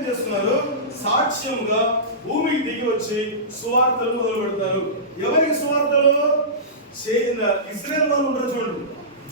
చేస్తున్నారు? సాక్ష్యంగా భూమికి దిగి వచ్చి సువార్తలు మొదలు పెడతారు ఎవరికి సువార్తలు? చే- ఇజ్రాయెల్ వాళ్ళు ఉంటారు చూడండి.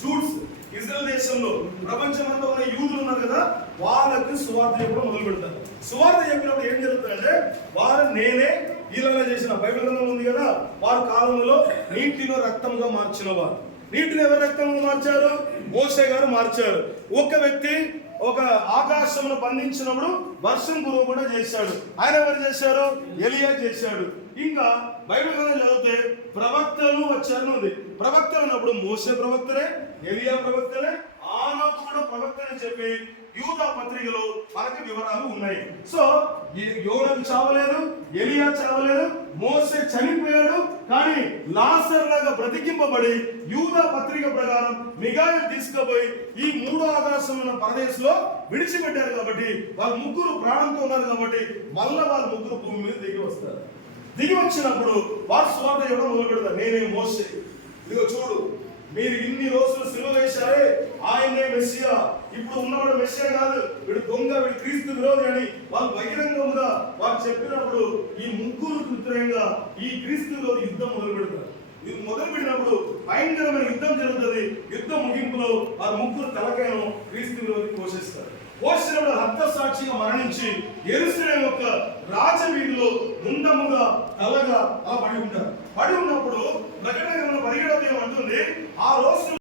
జూడ్స్ ఇజ్రాయెల్ దేశంలో ప్రపంచమంతా ఉన్న యూదులు ఉన్నారు కదా వాళ్ళకి సువార్త చెప్పడం మొదలు పెడతారు సువార్త చెప్పినప్పుడు ఏం జరుగుతుందంటే వారు నేనే ఈలన చేసిన. బైబిల్ గ్రంథంలో ఉంది కదా వారి కాలంలో నీటిలో రక్తంగా మార్చిన వారు. నీటిని ఎవరు రక్తంగా మార్చారు? మోసే గారు మార్చారు. ఒక వ్యక్తి ఒక ఆకాశమును బంధించినప్పుడు వర్షం గురువు కూడా చేశాడు. ఆయన ఎవరు చేశారు? ఎలియా చేశాడు. ఇంకా బైబిల్ గ్రంథం చదివితే ప్రవక్తలు వచ్చారని ఉంది. ప్రవక్తలు అన్నప్పుడు మోసే ప్రవక్తలే ఎలియా ప్రవక్తలే ఆనోకు కూడా ప్రవక్తని చెప్పి యూద పత్రికలో మనకి వివరాలు ఉన్నాయి. సో ఈ- యోనకు చావలేదు ఎలియా చావలేదు మోసే చనిపోయాడు కానీ లాసర్ లాగా బ్రతికింపబడి యూద పత్రిక ప్రకారం మిగాయ తీసుకుపోయి ఈ మూడో ఆకాశం ఉన్న పరదేశంలో విడిచిపెట్టారు కాబట్టి వాళ్ళు ముగ్గురు ప్రాణంతో ఉన్నారు కాబట్టి మళ్ళా వాళ్ళు ముగ్గురు భూమి మీద దిగి వస్తారు. దిగి వచ్చినప్పుడు వారు స్వార్థ ఇవ్వడం మొదలు పెడతారు నేనే మోసే ఇదిగో చూడు మీరు ఇన్ని రోజులు సిలువ వేశారే ఆయనే మెస్సియా. ఇప్పుడు ఉన్నవాడు మెస్సియా కాదు వీడు దొంగ వీడు క్రీస్తు విరోధి అని వాళ్ళు బహిరంగముగా వారు చెప్పినప్పుడు ఈ ముగ్గురు కృత్రయంగా ఈ క్రీస్తు విరోధి యుద్ధం మొదలు పెడతారు. ఇది మొదలు పెట్టినప్పుడు భయంకరమైన యుద్ధం జరుగుతుంది. యుద్ధం ముగింపులో వారు ముగ్గురు తలకాయను క్రీస్తు విరోధి పోషిస్తారు. పోషించడం మరణించి ఎరుసలేం యొక్క రాజవీధిలో ముందముగా తలగా ఆ పడి ఉంటారు. పడి ఉన్నప్పుడు ప్రకటన పరిగెడదేమంటుంది ఆ రోజు